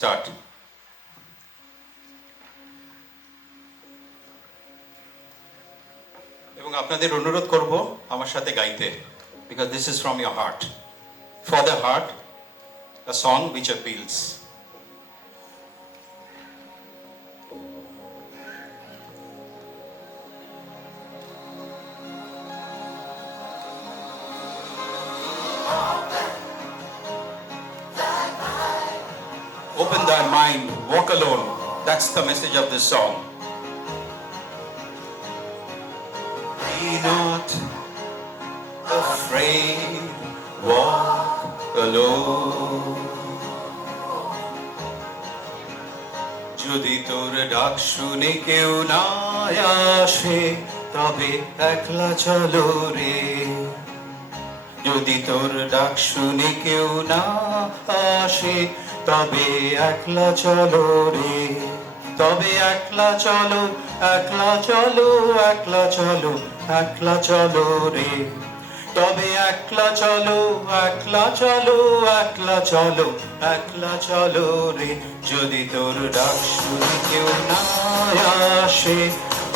Start. এবং আপনাদের অনুরোধ করব আমার সাথে গাইতে, because this is from your heart, for the heart, a song which appeals. Open thy mind, walk alone. That's the message of this song. Be not afraid, walk alone. যদি তোর ডাক শুনে কেউ না আসে, তবে একলা চলো রে। যদি তোর ডাক শুনে কেউ না আসে, তবে একলা চলো রে। তবে একলা চলো, একলা চলো, একলা চলো, একলা চলো রে। তবে একলা চলো, একলা চলো, একলা চলো, একলা চলো রে। যদি তোর ডাক শুনে কেউ না আসে,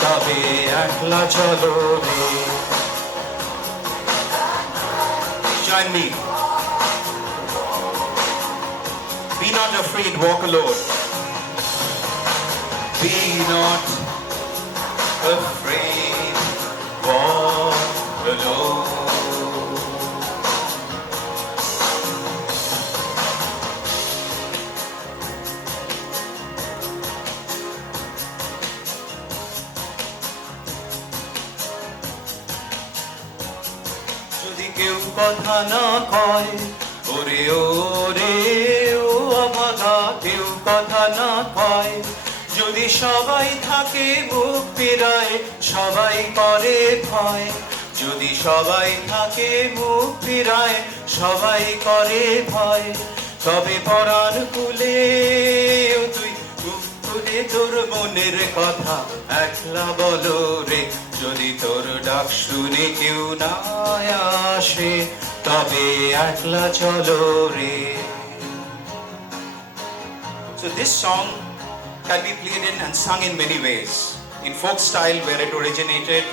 তবে একলা চলো রে। Join me. Be not afraid, walk alone. Be not afraid, walk alone. যদি কেউ কথা না কয়, ওরে ওরে ও অভাগা, কেউ কথা না কয়। যদি সবাই থাকে মুখ ফিরায়, সবাই করে ভয়। যদি সবাই থাকে মুখ ফিরায়, সবাই করে ভয়। তবে পরাণ খুলে তুই মুখ খুলে তোর মনের কথা একলা বলো রে। যদি তোর ডাক শুনে কেউ না আসে, তবে একলা চলো রে। So this song can be played in and sung in many ways. In folk style, where it originated,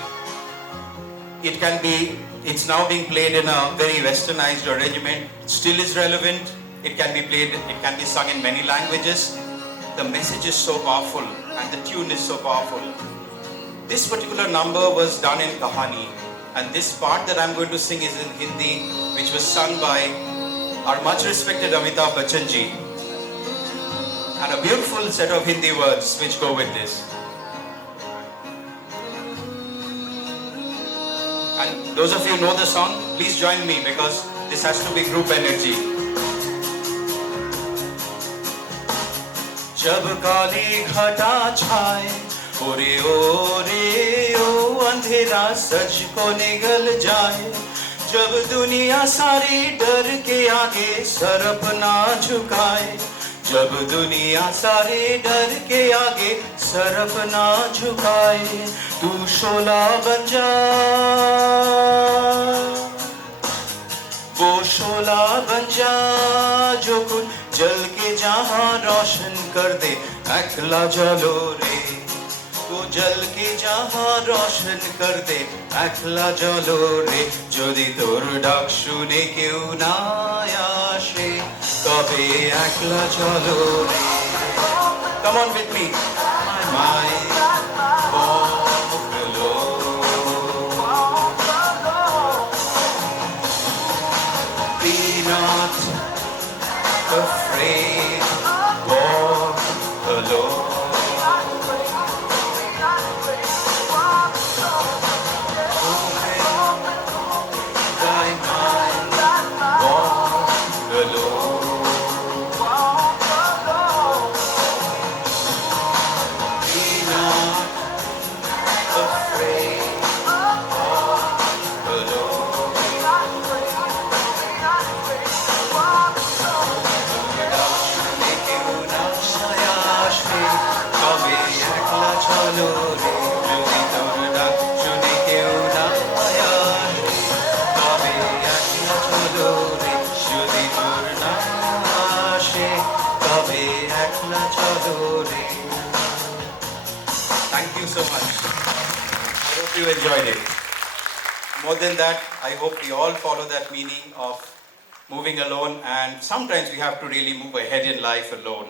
it's now being played in a very westernized arrangement. It still is relevant. It can be played, it can be sung in many languages. The message is so powerful and the tune is so powerful. This particular number was done in Kahani, and this part that I'm going to sing is in Hindi, which was sung by our much respected Amitabh Bachchan ji. And a beautiful set of Hindi words which go with this. And those of you who know the song, please join me, because this has to be group energy. जब काली घटा छाए, ओरे ओरे ओ अंधेरा सच को निगल जाए। जब दुनिया सारी डर के आगे सर अपना झुकाए। जब दुनिया सारी डर के आगे सर अपना झुकाए। तू शोला बन जा, वो शोला बन जा जो कुछ जल के जहां रोशन कर दे। একলা চলো রে, वो जल के जहां रोशन कर दे। একলা চলো রে। যদি তোর ডাক শুনে কেউ না আসে, তবে একলা চলো রে। Come on with me. My walk alone. Be not afraid, walk alone. Thy mind, walk alone. একলা চলো রে। Thank you so much. I hope you enjoyed it. More than that, I hope we all follow that meaning of moving alone, and sometimes we have to really move ahead in life alone.